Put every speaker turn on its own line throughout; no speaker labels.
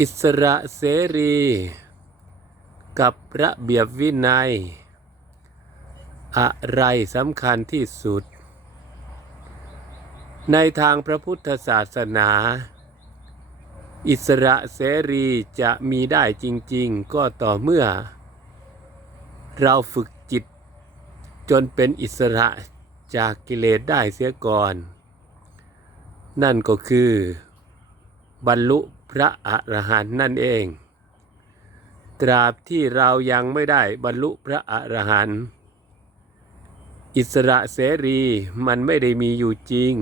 อิสระเสรี กับระเบียบวินัย อะไรสำคัญที่สุด ในทางพระพุทธศาสนา อิสระเสรีจะมีได้จริง ๆ ก็ต่อเมื่อ เราฝึกจิต จนเป็นอิสระจากกิเลสได้เสียก่อน นั่นก็คือ บรรลุพระอรหันต์นั่นเอง ตราบที่เรายังไม่ได้บรรลุพระอรหันต์อิสระเสรีมันไม่ได้มีอยู่จริง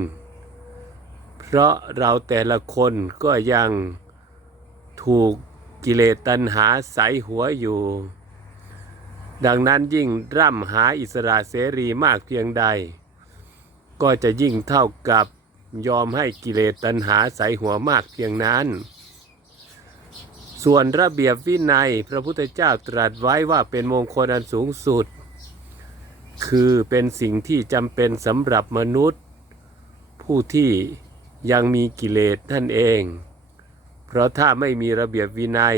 เพราะเราแต่ละคนก็ยังถูกกิเลสตัณหาใสหัวอยู่ ดังนั้นยิ่งร่ำหาอิสระเสรีมากเพียงใด ก็จะยิ่งเท่ากับ ยอมให้กิเลสตัณหาใสหัวมากเพียงนั้น ส่วนระเบียบวินัยพระพุทธเจ้าตรัสไว้ว่าเป็นมงคลอันสูงสุด คือเป็นสิ่งที่จำเป็นสำหรับมนุษย์ ผู้ที่ยังมีกิเลสท่านเอง เพราะถ้าไม่มีระเบียบวินัย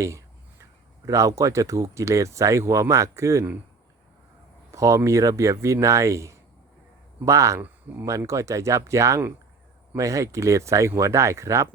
เราก็จะถูกกิเลสใสหัวมากขึ้น พอมีระเบียบวินัย บ้างมันก็จะยับยั้ง ไม่ให้กิเลสใสหัวได้ครับ